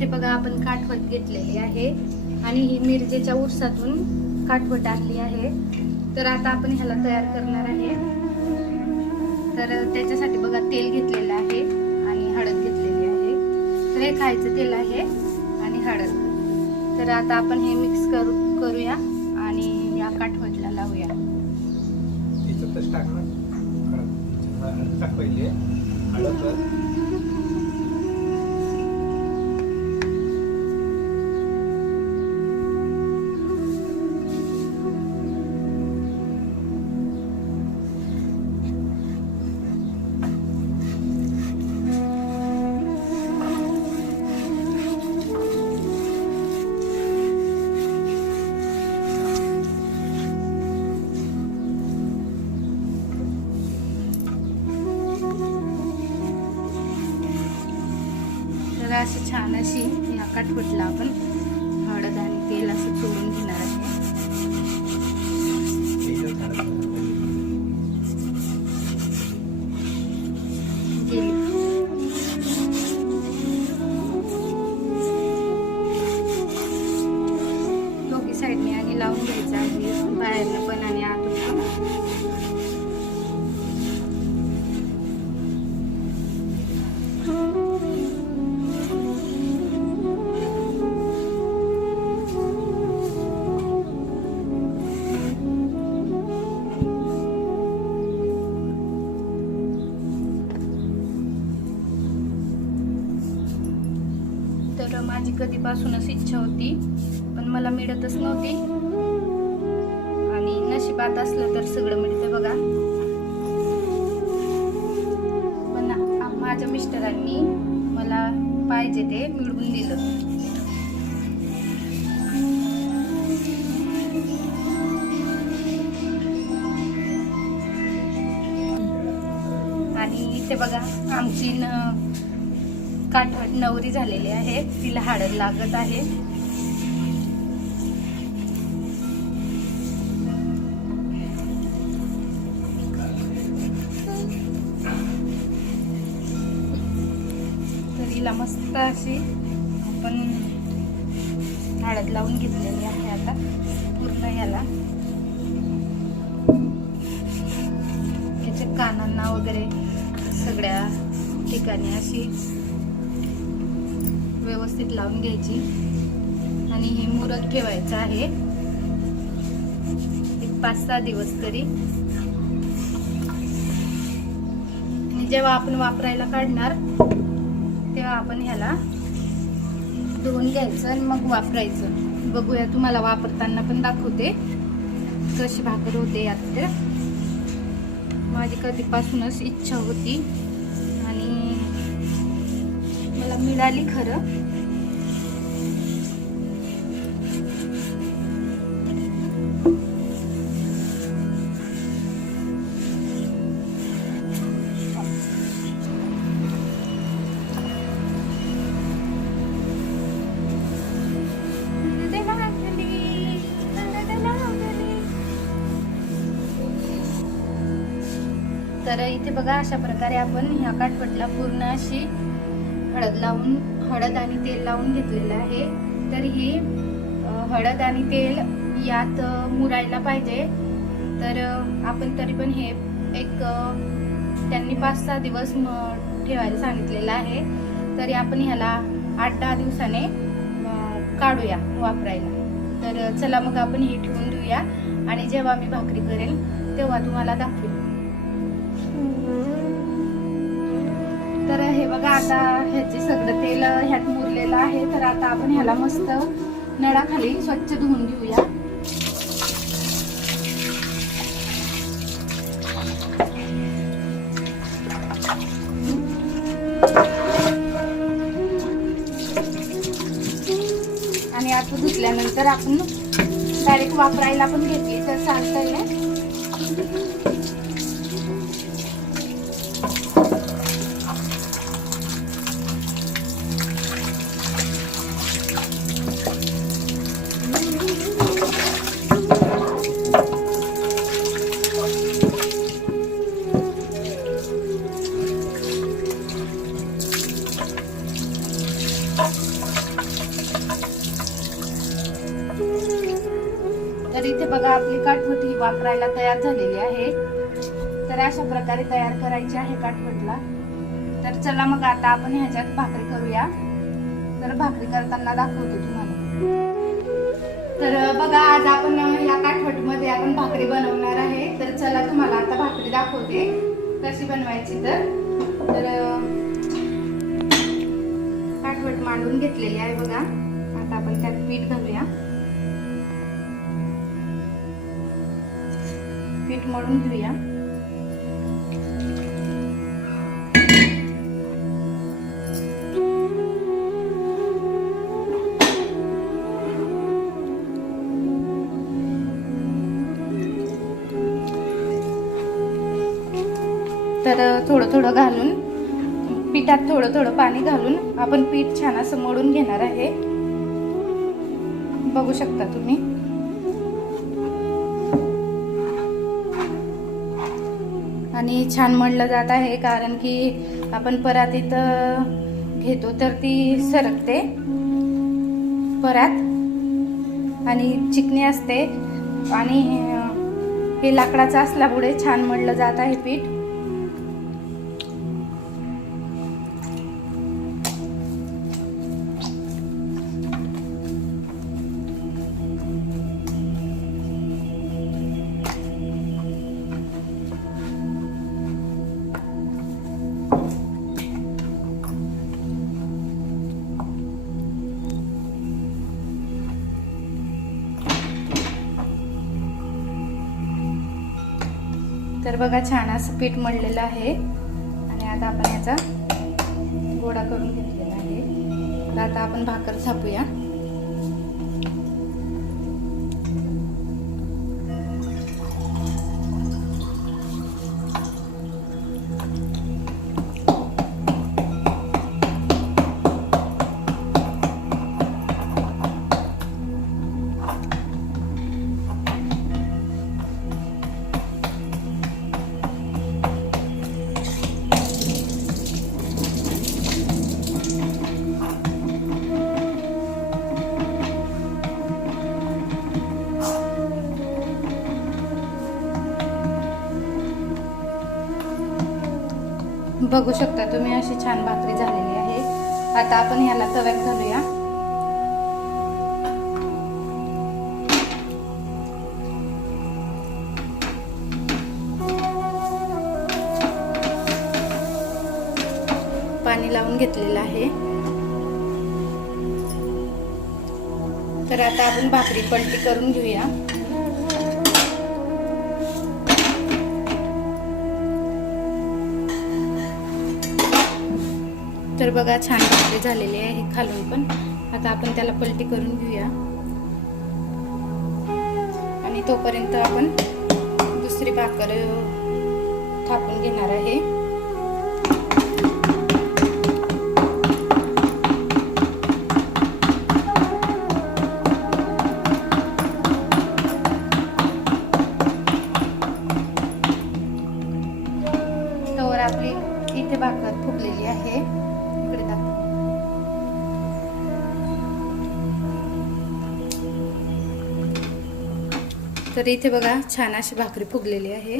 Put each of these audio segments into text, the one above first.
इथे बघा आपण काठवट घेतलेली आहे. आणि ही मिरजेच्या उरसातून काठवट आणली आहे. तर आता आपण ह्याला तयार करणार आहे. तर त्याच्यासाठी बघा तेल घेतलेलं आहे आणि हळद घेतलेली आहे. तर हे खायचं तेल आहे आणि हळद. तर आता आपण हे मिक्स करू करूया आणि या काठवटला लावूया. टाकणार. हळद अशी छान अशी या फुटला आपण. हळद आणि तेल असं चोळून तर माझी कधीपासूनच इच्छा होती पण मला मिळतच नव्हती. आणि नशिबात असलं तर सगळं मिळते बघा. पण माझ्या मिस्टरांनी मला पाहिजे ते मिळवून दिलं. आणि इथे बघा आमची न काठ नवरी झालेली आहे. तिला हळद लागत आहे. तर हिला मस्त अशी आपण हाडद लावून घेतलेली आहे आता. पूर्ण याला त्याच्या कानांना वगैरे सगळ्या ठिकाणी अशी व्यवस्थित लावून घ्यायची. आणि ही मुरत ठेवायचं आहे. एक पाच सहा दिवस तरी. आणि जेव्हा आपण वापरायला काढणार तेव्हा आपण ह्याला धुवून घ्यायचं आणि मग वापरायचं. बघूया तुम्हाला वापरताना पण दाखवते. कशी भाकर होते यात माझी कधीपासूनच इच्छा होती. मला मिळाली खरं. तर इथे बघा अशा प्रकारे आपण ह्या काठपटला पूर्ण अशी हळद लावून हळद आणि तेल लावून घेतलेलं आहे. तर ही हळद आणि तेल यात मुरायला पाहिजे. तर आपण तरी पण हे एक त्यांनी पाच सहा दिवस म- ठेवायला सांगितलेलं आहे. तरी आपण ह्याला आठ दहा दिवसाने काढूया वापरायला. तर चला मग आपण हे ठेवून देऊया आणि जेव्हा मी भाकरी करेल तेव्हा तुम्हाला दाखवेल तर हे बघा आता ह्याचे सगळं तेल ह्यात मुरलेलं आहे. तर आता आपण ह्याला मस्त नळाखाली स्वच्छ धुवून घेऊया. आणि आता धुतल्यानंतर आपण डायरेक्ट वापरायला पण घेतली तर तर इथे बघा आपली काठवट वापरायला तयार झालेली आहे. तर अशा प्रकारे तयार करायची आहे काठवटला. तर चला मग आता आपण ह्याच्यात भाकरी करूया. तर भाकरी करताना दाखवते तुम्हाला. तर बघा आज आपण या काठवटमध्ये आपण भाकरी बनवणार आहे. तर चला तुम्हाला आता भाकरी दाखवते कशी बनवायची तर. तर मांडून घेतलेली आहे बघा. आता आपण त्यात पीठ घालूया. पीठ मळून घेऊया. तर थोडं थोडं घालून पिठात थोडं थोडं पाणी घालून आपण पीठ छान असं मोडून घेणार आहे. बघू शकता तुम्ही. आणि छान मळलं जात आहे कारण की आपण परातीत घेतो तर ती सरकते. परात. आणि चिकणी असते. आणि हे लाकडाचं असल्यामुळे छान मळलं जात आहे पीठ. तर बघा छान असं पीठ मळलेलं आहे. आणि आता आपण याचा गोळा करून घेतलेला आहे. तर आता आपण भाकर थापूया. बघू शकता तुम्ही अशी छान भाकरी झालेली आहे. आता आपण ह्याला तव्यात घालूया. पाणी लावून घेतलेलं आहे. तर आता आपण भाकरी पलटी करून घेऊया. तर बघा छान कपडे झालेली आहे खालून पण. आता आपण त्याला पलटी करून घेऊया. आणि तोपर्यंत आपण दुसरी भाकर थापून घेणार आहे. तर इथे बघा छान अशी भाकरी फुगलेली आहे.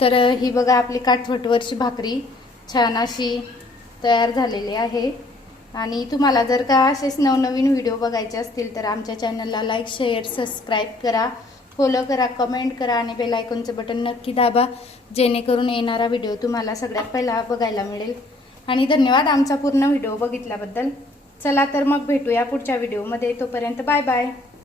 तर ही बघा आपली काठवटवरची भाकरी छान अशी तयार झालेली आहे. आणि तुम्हाला जर का असेच नवनवीन व्हिडिओ बघायचे असतील तर आमच्या चॅनलला लाईक शेअर सबस्क्राईब करा फॉलो करा कमेंट करा आणि बेल आयकॉनचं बटन नक्की दाबा जेणेकरून येणारा व्हिडिओ तुम्हाला सगळ्यात पहिला बघायला मिळेल. आणि धन्यवाद आमचा पूर्ण व्हिडिओ बघितल्याबद्दल. चला तर मग भेटूया पुढच्या व्हिडिओमध्ये. तोपर्यंत बाय बाय.